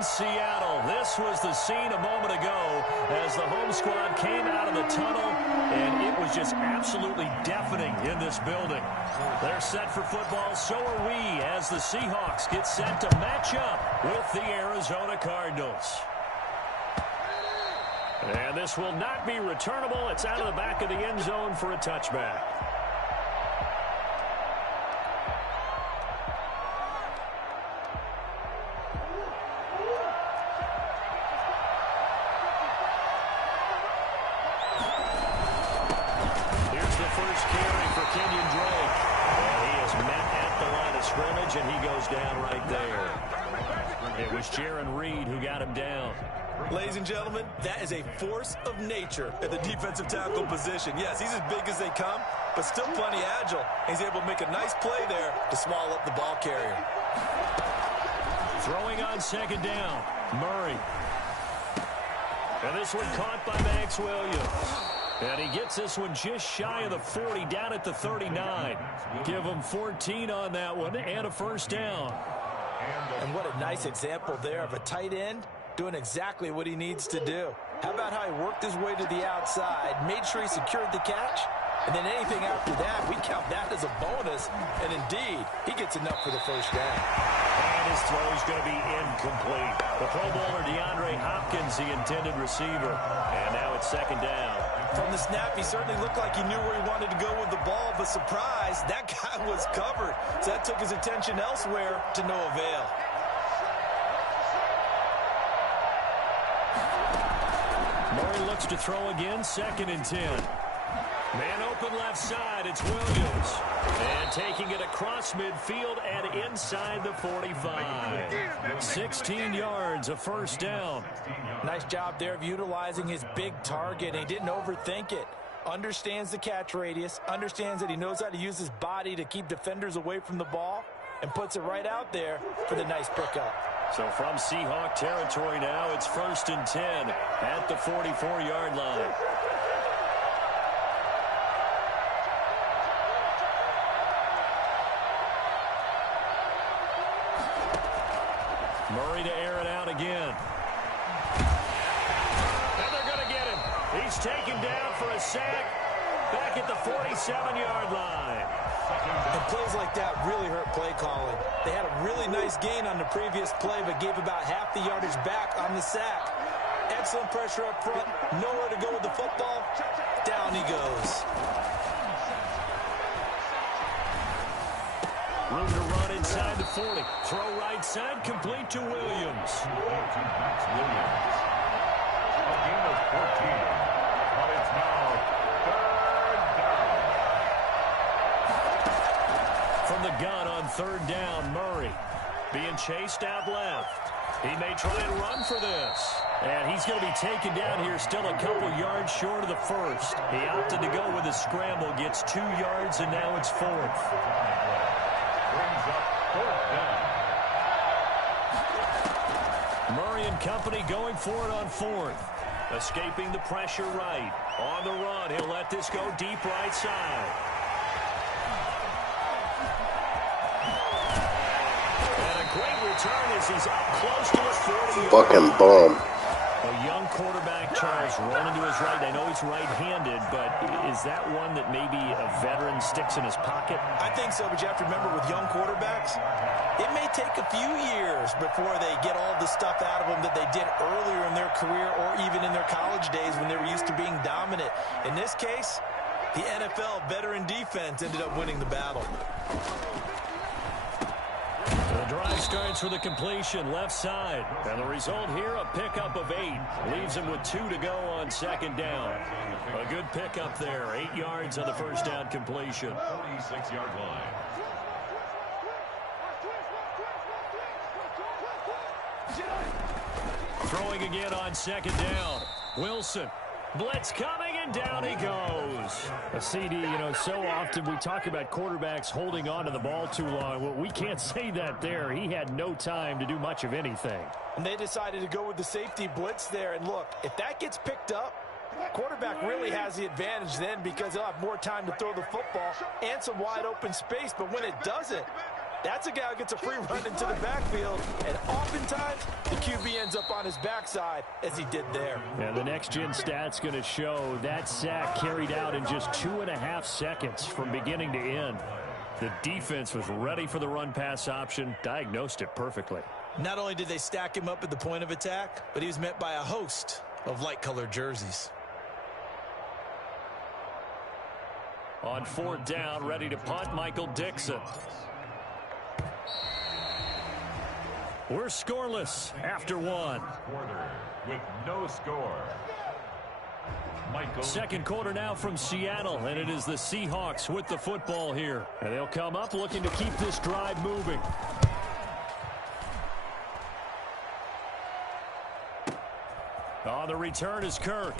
in Seattle. This was the scene a moment ago as the home squad came out of the tunnel, and it was just absolutely deafening in this building. They're set for football, so are we, as the Seahawks get set to match up with the Arizona Cardinals. And this will not be returnable. It's out of the back of the end zone for a touchback. And he goes down right there. It was Jaron Reed who got him down. Ladies and gentlemen, that is a force of nature at the defensive tackle position. Yes, he's as big as they come, but still plenty agile. He's able to make a nice play there to swallow up the ball carrier. Throwing on second down, Murray. And this one caught by Max Williams. And he gets this one just shy of the 40, down at the 39. Give him 14 on that one and a first down. And what a nice example there of a tight end doing exactly what he needs to do. How about how he worked his way to the outside, made sure he secured the catch, and then anything after that, we count that as a bonus. And indeed, he gets enough for the first down. And his throw is going to be incomplete. The Pro Bowler DeAndre Hopkins, the intended receiver. And now it's second down. From the snap, he certainly looked like he knew where he wanted to go with the ball, but surprise, that guy was covered. So that took his attention elsewhere to no avail. Murray looks to throw again, 2nd and 10. Man open left side, it's Williams. And taking it across midfield and inside the 45. 16 yards, a first down. Nice job there of utilizing his big target. He didn't overthink it. Understands the catch radius, understands that he knows how to use his body to keep defenders away from the ball, and puts it right out there for the nice pickup. So from Seahawk territory now, it's 1st and 10 at the 44-yard line. Murray to air it out again. And they're going to get him. He's taken down for a sack back at the 47-yard line. And plays like that really hurt play calling. They had a really nice gain on the previous play, but gave about half the yardage back on the sack. Excellent pressure up front. Nowhere to go with the football. Down he goes. Room to run inside the 40. Throw right side, complete to Williams. Max Williams. A gain of 14. But it's now 3rd down. From the gun on 3rd down, Murray being chased out left. He may try and run for this. And he's going to be taken down here, still a couple yards short of the first. He opted to go with a scramble, gets 2 yards, and now it's 4th. Brings up 4th down. Murray and company going for it on 4th. Escaping the pressure right. On the run, he'll let this go deep right side. And a great return as he's up close to his 40. Fucking bomb. A young quarterback, Charles, rolling to his right. I know he's right-handed, but is that one that maybe a veteran sticks in his pocket? I think so, but you have to remember with young quarterbacks, it may take a few years before they get all the stuff out of them that they did earlier in their career or even in their college days when they were used to being dominant. In this case, the NFL veteran defense ended up winning the battle. The drive starts with a completion left side. And the result here, a pickup of 8. Leaves him with 2 to go on 2nd down. A good pickup there. 8 yards on the first down completion. 46-yard line. Throwing again on 2nd down. Wilson. Blitz coming, and down he goes. A CD, you know, so often we talk about quarterbacks holding on to the ball too long. Well, we can't say that there. He had no time to do much of anything. And they decided to go with the safety blitz there. And look, if that gets picked up, quarterback really has the advantage then because he'll have more time to throw the football and some wide open space. But when it doesn't, That's a guy who gets a free run into the backfield, and oftentimes the QB ends up on his backside as he did there. Yeah, the next-gen stat's going to show that sack carried out in just 2.5 seconds from beginning to end. The defense was ready for the run-pass option, diagnosed it perfectly. Not only did they stack him up at the point of attack, but he was met by a host of light-colored jerseys. On 4th down, ready to punt, Michael Dixon. We're scoreless after 1. Quarter with no score. Michael. Second quarter now from Seattle, and it is the Seahawks with the football here. And they'll come up looking to keep this drive moving. On the return is Kirk.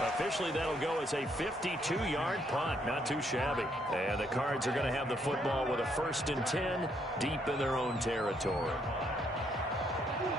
Officially, that'll go as a 52-yard punt. Not too shabby. And the Cards are going to have the football with a 1st and 10 deep in their own territory.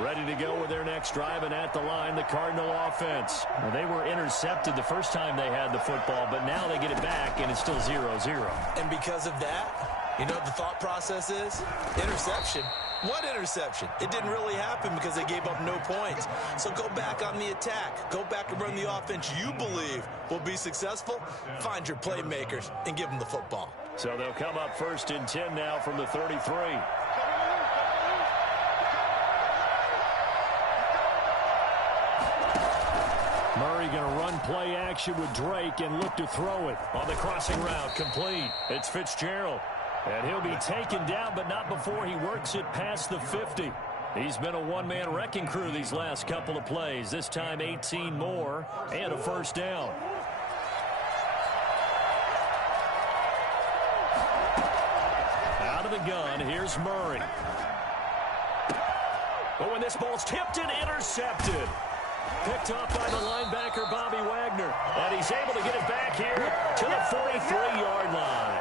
Ready to go with their next drive, and at the line, the Cardinal offense. Well, they were intercepted the first time they had the football, but now they get it back, and it's still 0-0. And because of that, you know what the thought process is? Interception. What interception? It didn't really happen because they gave up no points. So go back on the attack. Go back and run the offense you believe will be successful. Find your playmakers and give them the football. So they'll come up 1st and 10 now from the 33. Murray going to run play action with Drake and look to throw it. On the crossing route, complete. It's Fitzgerald. And he'll be taken down, but not before he works it past the 50. He's been a one-man wrecking crew these last couple of plays. This time 18 more and a 1st down. Out of the gun, here's Murray. Oh, and this ball's tipped and intercepted. Picked off by the linebacker, Bobby Wagner. And he's able to get it back here to the 43-yard line.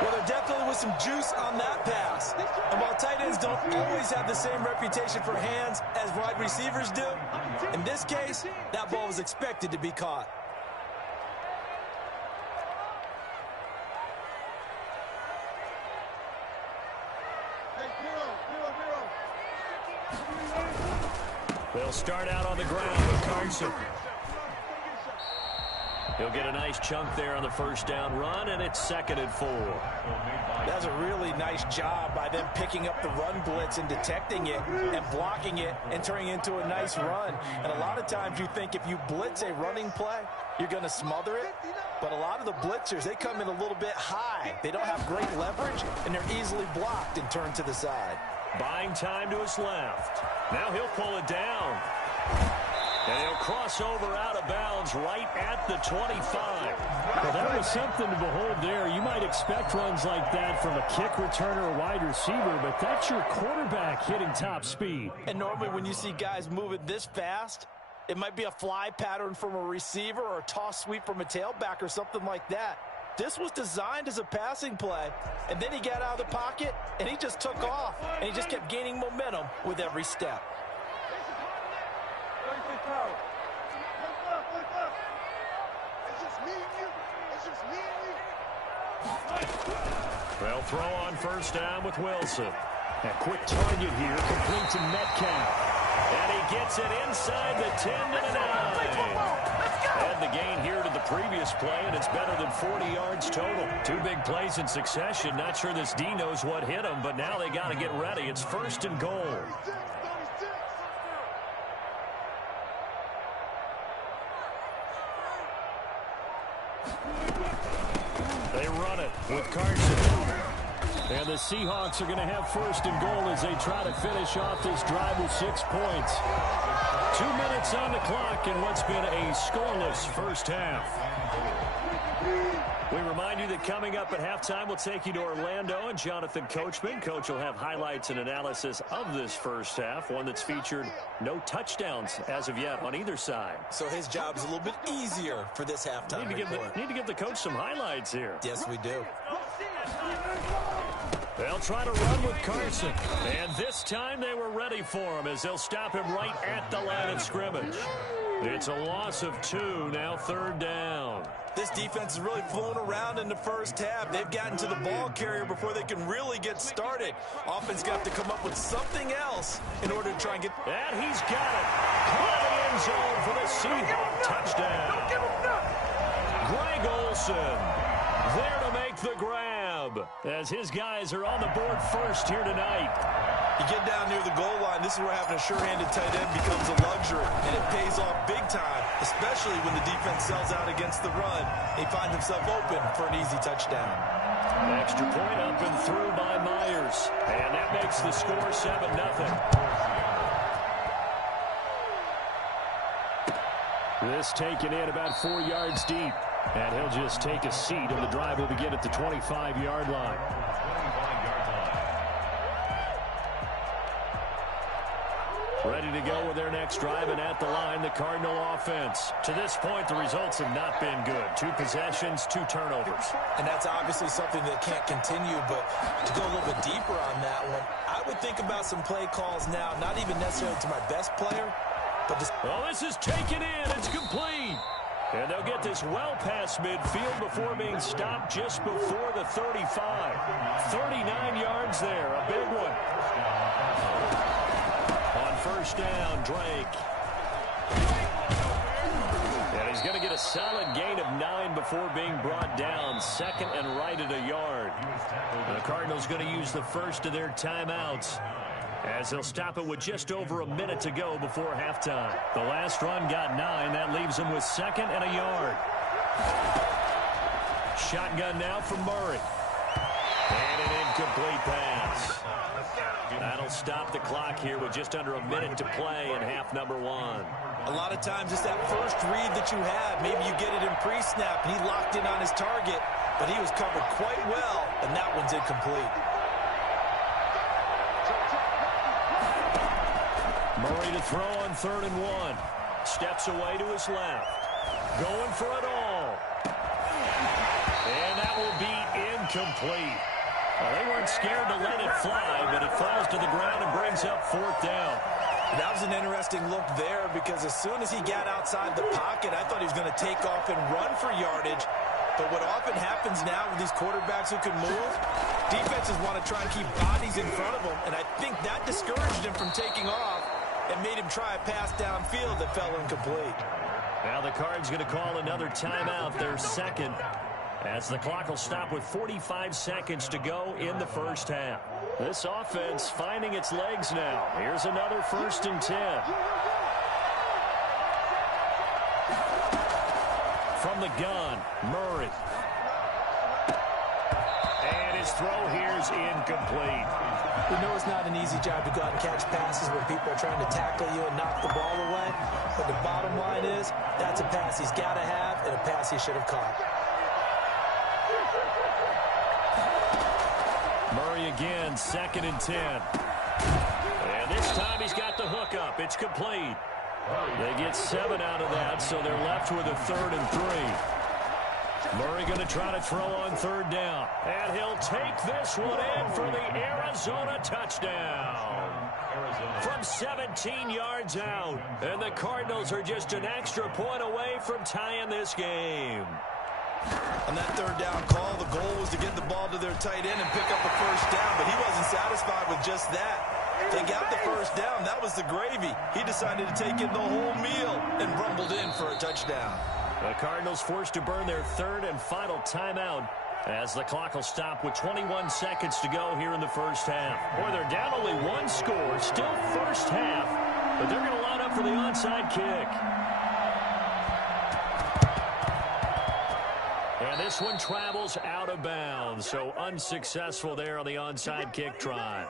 Well, there definitely was some juice on that pass. And while tight ends don't always have the same reputation for hands as wide receivers do, in this case, that ball was expected to be caught. They'll start out on the ground with Carson. He'll get a nice chunk there on the 1st down run, and it's 2nd and 4. That's a really nice job by them picking up the run blitz and detecting it and blocking it and turning it into a nice run. And a lot of times you think if you blitz a running play, you're going to smother it. But a lot of the blitzers, they come in a little bit high. They don't have great leverage, and they're easily blocked and turned to the side. Buying time to his left. Now he'll pull it down. And he'll cross over out of bounds right at the 25. Well, that was something to behold there. You might expect runs like that from a kick returner or wide receiver, but that's your quarterback hitting top speed. And normally when you see guys moving this fast, it might be a fly pattern from a receiver or a toss sweep from a tailback or something like that. This was designed as a passing play, and then he got out of the pocket, and he just took off, and he just kept gaining momentum with every step. They'll throw on 1st down with Wilson. A quick target here, complete to Metcalf. And he gets it inside the 10 to the 9. And the gain here to the previous play, and it's better than 40 yards total. 2 big plays in succession. Not sure this D knows what hit him, but now they got to get ready. It's 1st and goal. They run it with Carson. And the Seahawks are going to have 1st and goal as they try to finish off this drive with 6 points. 2 minutes on the clock in what's been a scoreless 1st half. We remind you that coming up at halftime, we'll take you to Orlando and Jonathan Coachman. Coach will have highlights and analysis of this 1st half, one that's featured no touchdowns as of yet on either side. So his job's a little bit easier for this halftime report. Need to give the coach some highlights here. Yes, we do. They'll try to run with Carson. And this time they were ready for him as they'll stop him right at the line of scrimmage. It's a loss of 2, now 3rd down. This defense is really flown around in the first half. They've gotten to the ball carrier before they can really get started. Offense got to come up with something else in order to try and get... And he's got it. Caught in the end zone for the Seahawks touchdown. Greg Olsen there to make the grab as his guys are on the board first here tonight. You get down near the goal line, this is where having a sure-handed tight end becomes a luxury, and it pays off big time, especially when the defense sells out against the run. He finds himself open for an easy touchdown. Extra point up and through by Myers, and that makes the score 7-0. This taken in about 4 yards deep, and he'll just take a seat, and the drive will begin at the 25-yard line. Ready to go with their next drive, and at the line, the Cardinal offense. To this point, the results have not been good. 2 possessions, 2 turnovers. And that's obviously something that can't continue, but to go a little bit deeper on that one, I would think about some play calls now, not even necessarily to my best player, but just... Oh, this is taken in. It's complete. And they'll get this well past midfield before being stopped just before the 35. 39 yards there, a big one. On first down, Drake. And he's going to get a solid gain of 9 before being brought down. 2nd and right at a yard. The Cardinals going to use the first of their timeouts, as they'll stop it with just over a minute to go before halftime. The last run got 9. That leaves them with 2nd and a yard. Shotgun now from Murray. And an incomplete pass. That'll stop the clock here with just under a minute to play in half number 1. A lot of times it's that first read that you have. Maybe you get it in pre-snap, and he locked in on his target, but he was covered quite well, and that one's incomplete. Murray to throw on 3rd and 1. Steps away to his left. Going for it all. And that will be incomplete. Well, they weren't scared to let it fly, but it falls to the ground and brings up 4th down. That was an interesting look there, because as soon as he got outside the pocket, I thought he was going to take off and run for yardage. But what often happens now with these quarterbacks who can move, defenses want to try and keep bodies in front of them, and I think that discouraged him from taking off and made him try a pass downfield that fell incomplete. Now the Cards going to call another timeout, their 2nd, as the clock will stop with 45 seconds to go in the first half. This offense finding its legs now. Here's another 1st and 10. From the gun, Murray. And his throw here is incomplete. We know it's not an easy job to go out and catch passes when people are trying to tackle you and knock the ball away. But the bottom line is, that's a pass he's got to have and a pass he should have caught. Murray again, 2nd and 10. And this time he's got the hook up. It's complete. They get 7 out of that, so they're left with a 3rd and 3. Murray going to try to throw on 3rd down. And he'll take this one in for the Arizona touchdown. From 17 yards out. And the Cardinals are just an extra point away from tying this game. On that 3rd down call, the goal was to get the ball to their tight end and pick up a first down, but he wasn't satisfied with just that. They got the first down. That was the gravy. He decided to take in the whole meal and rumbled in for a touchdown. The Cardinals forced to burn their 3rd and final timeout as the clock will stop with 21 seconds to go here in the first half. Boy, they're down only 1 score, still first half, but they're going to line up for the onside kick. And this one travels out of bounds, so unsuccessful there on the onside kick try.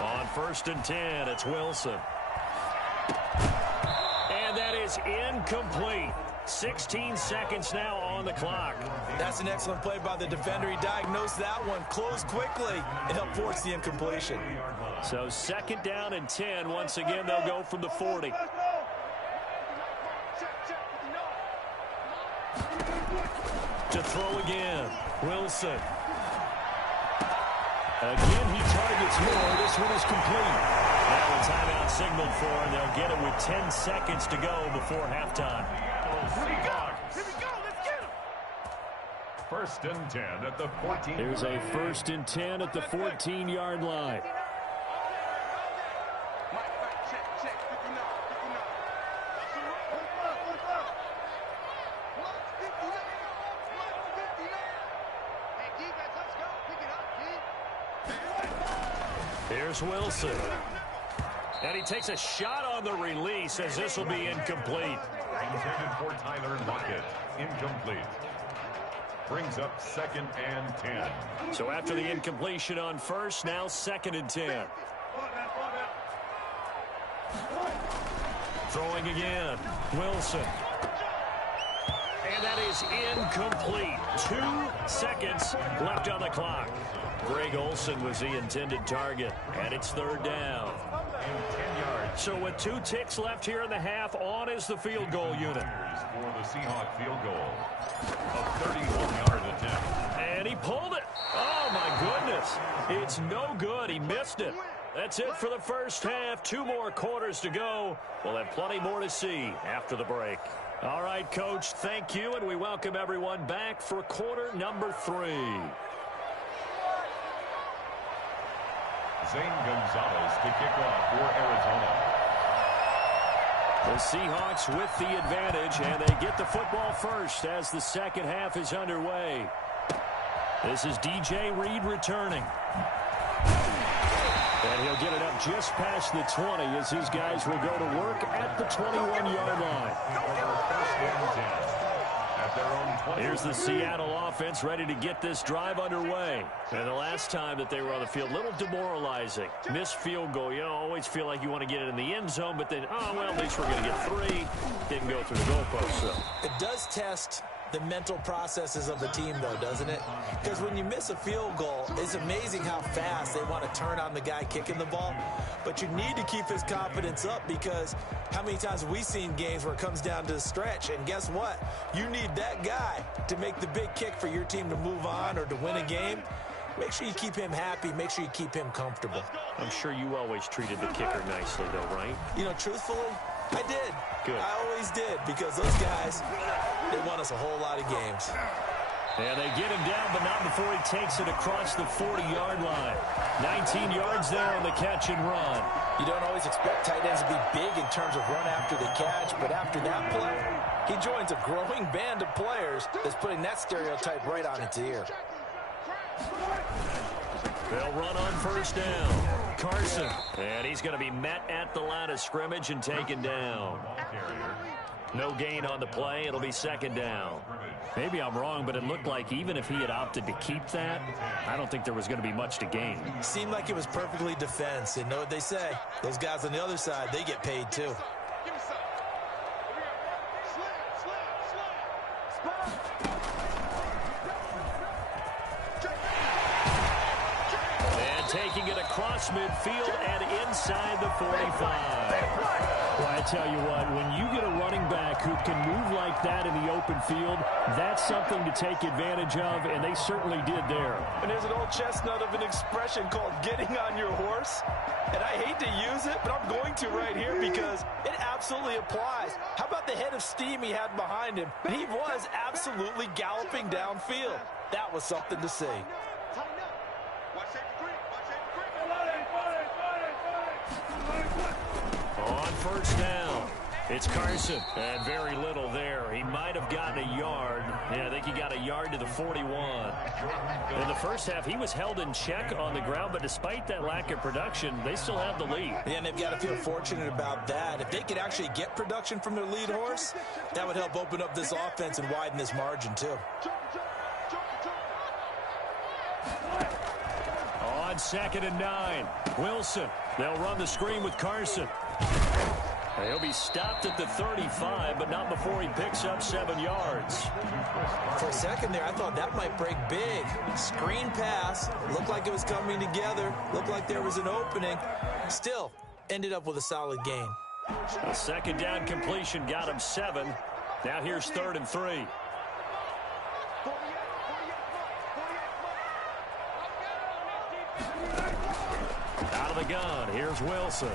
On 1st and 10, it's Wilson. And that is incomplete. 16 seconds now on the clock. That's an excellent play by the defender. He diagnosed that one, closed quickly, and helped force the incompletion. So 2nd down and 10. Once again, they'll go from the 40. To throw again, Wilson. Again, he targets more. This one is complete. Now a timeout signaled for, and they'll get it with 10 seconds to go before halftime. Here we go. Let's get him. First and 10 at the 14. Here's a first and 10 at the 14-yard line. Here's Wilson. And he takes a shot on the release as this will be incomplete. Intended for Tyler Lockett. Incomplete. Brings up second and 10. So after the incompletion on first, now second and 10. Throwing again. Wilson. And that is incomplete. 2 seconds left on the clock. Greg Olsen was the intended target, and it's third down. And 10 yards. So with 2 ticks left here in the half, on is the field goal unit. For the Seahawks field goal. A 31-yard attempt. And he pulled it. Oh, my goodness. It's no good. He missed it. That's it for the first half. 2 more quarters to go. We'll have plenty more to see after the break. All right, Coach, thank you, and we welcome everyone back for quarter number 3. Zane Gonzalez to kick off for Arizona. The Seahawks with the advantage, and they get the football first as the second half is underway. This is DJ Reed returning. And he'll get it up just past the 20 as his guys will go to work at the 21-yard line. Here's the Seattle offense ready to get this drive underway. And the last time that they were on the field, a little demoralizing. Missed field goal. You always feel like you want to get it in the end zone, but then, oh, well, at least we're going to get 3. Didn't go through the goalpost, so. It does test the mental processes of the team, though, doesn't it? Because when you miss a field goal, it's amazing how fast they want to turn on the guy kicking the ball. But you need to keep his confidence up, because how many times have we seen games where it comes down to the stretch? And guess what? You need that guy to make the big kick for your team to move on or to win a game. Make sure you keep him happy. Make sure you keep him comfortable. I'm sure you always treated the kicker nicely, though, right? You know, truthfully, I did. Good. I always did, because those guys, they won us a whole lot of games. And they get him down, but not before he takes it across the 40-yard line. 19 yards there on the catch and run. You don't always expect tight ends to be big in terms of run after the catch, but after that play, he joins a growing band of players that's putting that stereotype right on its ear. They'll run on first down. Carson. And he's going to be met at the line of scrimmage and taken down. No gain on the play. It'll be second down. Maybe I'm wrong, but it looked like even if he had opted to keep that, I don't think there was going to be much to gain. Seemed like it was perfectly defense. And know what they say? Those guys on the other side, they get paid too. Taking it across midfield and inside the 45. Well, I tell you what, when you get a running back who can move like that in the open field, that's something to take advantage of, and they certainly did there. And there's an old chestnut of an expression called getting on your horse. And I hate to use it, but I'm going to right here because it absolutely applies. How about the head of steam he had behind him? He was absolutely galloping downfield. That was something to see. On first down, it's Carson, and very little there. He might have gotten a yard. Yeah, I think he got a yard to the 41. In the first half, he was held in check on the ground, but despite that lack of production, they still have the lead. Yeah, and they've got to feel fortunate about that. If they could actually get production from their lead horse, that would help open up this offense and widen this margin, too. On second and 9, Wilson. They'll run the screen with Carson. He'll be stopped at the 35, but not before he picks up 7 yards. For a second there, I thought that might break big. Screen pass. Looked like it was coming together. Looked like there was an opening. Still, ended up with a solid gain. A second down completion got him 7. Now here's 3rd and 3. the gun, here's Wilson.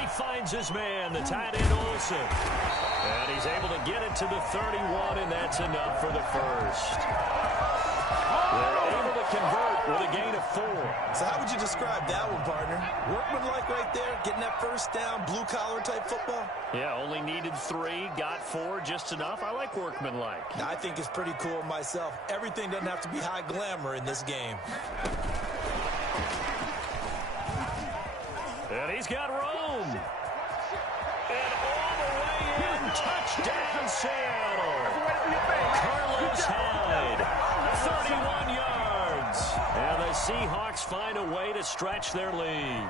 He finds his man, the tight end Olsen. And he's able to get it to the 31, and that's enough for the first. They're able to convert with a gain of 4. So how would you describe that one, partner? Workmanlike right there, getting that first down, blue-collar type football? Yeah, only needed 3, got 4, just enough. I like workmanlike. I think it's pretty cool myself. Everything doesn't have to be high glamour in this game. And he's got room. And all the way in, touchdown Seattle. Carlos Hyde, 31 yards. And the Seahawks find a way to stretch their lead.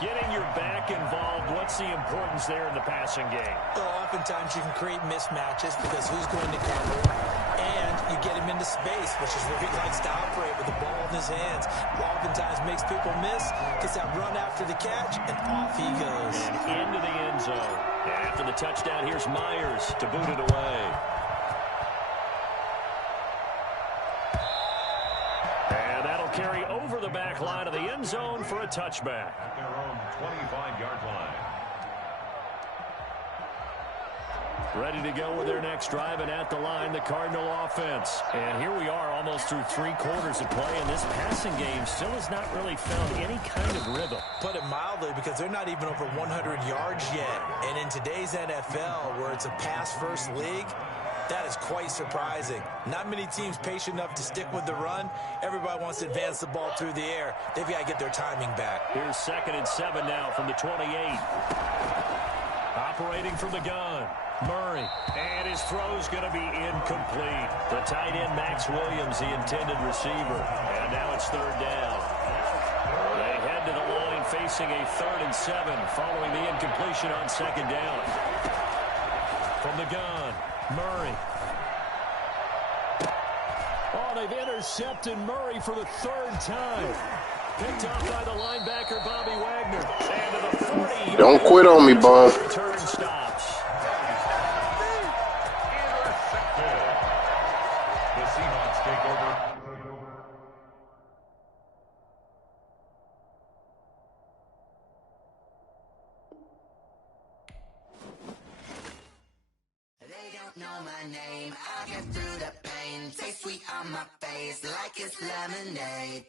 Getting your back involved, what's the importance there in the passing game? Well, oftentimes you can create mismatches because who's going to cover, and you get him into space, which is where he likes to operate with the ball in his hands. Oftentimes makes people miss, gets that run after the catch, and off he goes. And into the end zone. And after the touchdown, here's Myers to boot it away. And that'll carry over the back line of the end zone for a touchback. At their own 25-yard line. Ready to go with their next drive, and at the line, the Cardinal offense. And here we are almost through 3 quarters of play, and this passing game still has not really found any kind of rhythm. Put it mildly, because they're not even over 100 yards yet. And in today's NFL, where it's a pass-first league, that is quite surprising. Not many teams patient enough to stick with the run. Everybody wants to advance the ball through the air. They've got to get their timing back. Here's 2nd and 7 now from the 28. Operating from the gun, Murray. And his throw's going to be incomplete. The tight end, Max Williams, the intended receiver. And now it's 3rd down. They head to the line facing a 3rd and 7 following the incompletion on 2nd down. From the gun, Murray. Oh, they've intercepted Murray for the 3rd time. Picked off by the linebacker, Bobby Wagner. And to the 40. Don't quit on me, Bob. Return stops. Intercepted. The Seahawks take over. They don't know my name. I get through the pain. Taste sweet on my face like it's lemonade.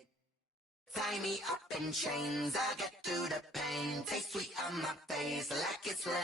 Tie me up in chains. I get through the pain. Taste sweet on my face like it's lemonade.